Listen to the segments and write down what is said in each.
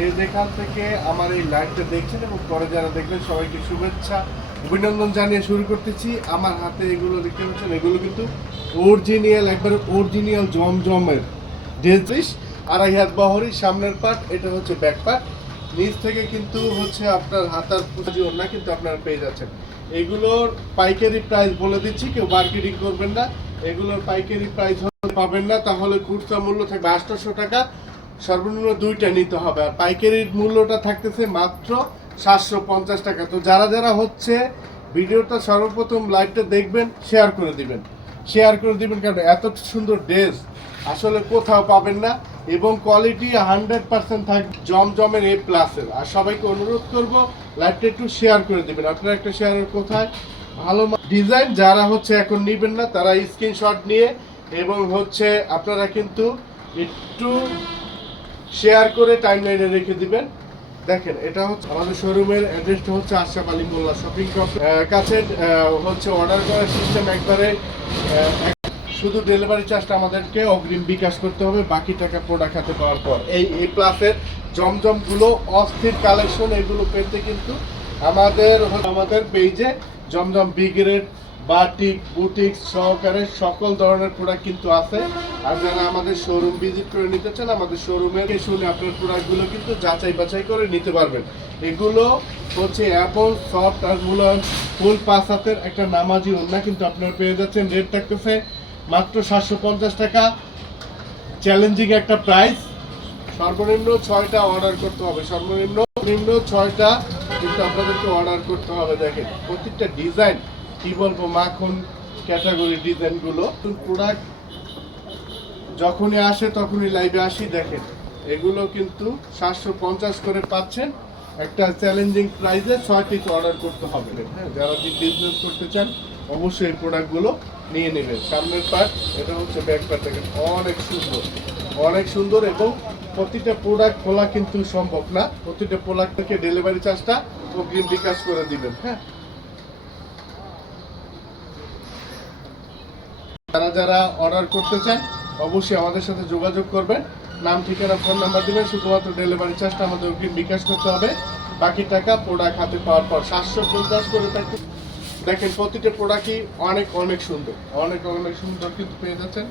যে যেখান থেকে আমার এই লাইভটা দেখছেন এবং পরে যারা দেখবেন, সবাইকে শুভেচ্ছা, অভিনন্দন জানিয়ে শুরু করতেছি। আমার হাতে এগুলো দেখতে পাচ্ছেন, এগুলো কিন্তু অরিজিনাল একবারে অরিজিনাল জমজমের ড্রেস আড়াই হাত বহরি, সামনের পার্ট এটা হচ্ছে ব্যাক পার্ট নিচ থেকে কিন্তু হচ্ছে আপনার হাতার পুঁজি না কিন্তু আপনারা পেয়ে যাচ্ছেন। এগুলোর পাইকারি প্রাইস বলে দিচ্ছি, কেউ মার্কেটিং করবেন না। এগুলোর পাইকারি প্রাইস পাবেন না, তাহলে খুচরা মূল্য থাকবে আটশোশো টাকা। সর্বনিম্ন দুইটা নিতে হবে। আর পাইকারির মূল্যটা থাকতেছে মাত্র সাতশো পঞ্চাশ টাকা। তো যারা যারা হচ্ছে ভিডিওটা সর্বপ্রথম লাইভটা দেখবেন শেয়ার করে দিবেন। শেয়ার করে দিবেন কারণ এত সুন্দর ড্রেস। আসলে কোথাও পাবেন না এবং কোয়ালিটি হান্ড্রেড পার্সেন্ট থাকবে জমজমের এ প্লাসের আর সবাইকে অনুরোধ করব লাইভটা একটু শেয়ার করে দিবেন। আপনারা একটা শেয়ারের কোথায়? ভালো ডিজাইন যারা হচ্ছে এখন নেবেন না, তারা স্ক্রিনশট নিয়ে এবং হচ্ছে আপনারা কিন্তু একটু শেয়ার করে টাইমলাইনে রেখে দিবেন। দেখেন, এটা হচ্ছে আমাদের শোরুমের অ্যাড্রেসটা হচ্ছে আশরাফ আলী মোল্লা শপিং কমপ্লেক্স কাছে হচ্ছে অর্ডার করার সিস্টেম একবারে শুধু ডেলিভারি চার্জটা আমাদেরকে অগ্রিম বিকাশ করতে হবে, বাকি টাকা প্রোডাক্ট হাতে পাওয়ার পর। এই এ প্লাসের জমজমগুলো অস্থির কালেকশন এগুলো পেতে কিন্তু আমাদের আমাদের পেজে জমজম বিগ্রেড বাটিক, বুটিক সহকারে সকল ধরনের প্রোডাক্ট কিন্তু আছে। আর যারা আমাদের শোরুম ভিজিট করে নিতে চান, আমাদের শোরুমে শুনে আপনার প্রোডাক্টগুলো কিন্তু যাচাই বাছাই করে নিতে পারবেন। এগুলো হচ্ছে অ্যাপল সফট আর মুলায়ন ফুল পাঁচ হাতের একটা নামাজি ওন্না কিন্তু আপনারা পেয়ে যাচ্ছেন। রেট থাকতেছে মাত্র সাতশো পঞ্চাশ টাকা। চ্যালেঞ্জিং একটা প্রাইস সর্বনিম্ন ছয়টা অর্ডার করতে হবে। সর্বনিম্ন নিম্ন ছয়টা কিন্তু আপনাদেরকে অর্ডার করতে হবে। দেখেন, প্রত্যেকটা ডিজাইন কি বলব মাখন ক্যাটাগরি ডিজাইনগুলো প্রোডাক্ট যখনই আসে তখনই লাইভে আসি, দেখেন। এগুলো কিন্তু সাতশো পঞ্চাশ করে পাচ্ছেন। একটা চ্যালেঞ্জিং প্রাইসে ছয় পিস অর্ডার করতে হবে। হ্যাঁ যারা যদি বিজনেস করতে চান, অবশ্যই এই প্রোডাক্টগুলো নিয়ে নেবেন। সামনের পার্ট এটা হচ্ছে ব্যাক পার্ট দেখেন, অনেক সুন্দর। অনেক সুন্দর এবং প্রতিটা প্রোডাক্ট খোলা কিন্তু সম্ভব না। প্রতিটা প্রোডাক্ট থেকে ডেলিভারি চার্জটা অগ্রিম বিকাশ করে দিবেন। হ্যাঁ যারা যারা অর্ডার করতে চান অবশ্যই আমাদের সাথে যোগাযোগ করবেন। নাম, ঠিকানা ফোন নাম্বার দিবেন, শুধুমাত্র ডেলিভারি চার্জটা আমাদের অগ্রিম বিকাশ করতে হবে। বাকি টাকা প্রোডাক্ট হাতে পাওয়ার পর সাতশো পঞ্চাশ করে থাকতে দেখেন, প্রতিটা প্রোডাক্টই অনেক অনেক সুন্দর। অনেক অনেক সুন্দর কিন্তু পেয়ে যাচ্ছেন।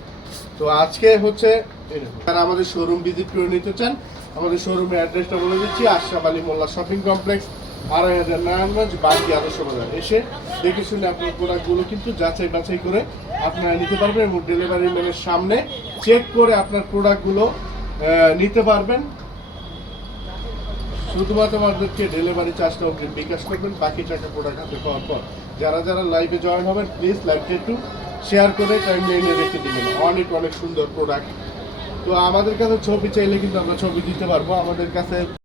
তো আজকে হচ্ছে। যারা আমাদের শোরুম ভিজিট করে নিতে চান, আমাদের শোরুমের অ্যাড্রেসটা বলে দিচ্ছি, আশরাফ আলী মোল্লা শপিং কমপ্লেক্স আড়াই হাজার নারায়ণগঞ্জ বাকি আদর্শ বাজার। এসে দেখে শুনে আপনার প্রোডাক্টগুলো কিন্তু যাচাই বাছাই করে আপনারা নিতে পারবেন এবং ডেলিভারি ম্যানের সামনে চেক করে আপনার প্রোডাক্টগুলো নিতে পারবেন। শুধুমাত্র আমাদেরকে ডেলিভারি চার্জটা অগ্রিম বিকাশ করবেন, বাকি টাকা প্রোডাক্ট হাতে পাওয়ার পর। যারা যারা লাইভে জয়েন হবেন প্লিজ লাইভটা একটু শেয়ার করে টাইম লাইনে রেখে দিবেন। অনেক অনেক সুন্দর প্রোডাক্ট তো আমাদের কাছে ছবি চাইলে কিন্তু আমরা ছবি দিতে পারব। আমাদের কাছে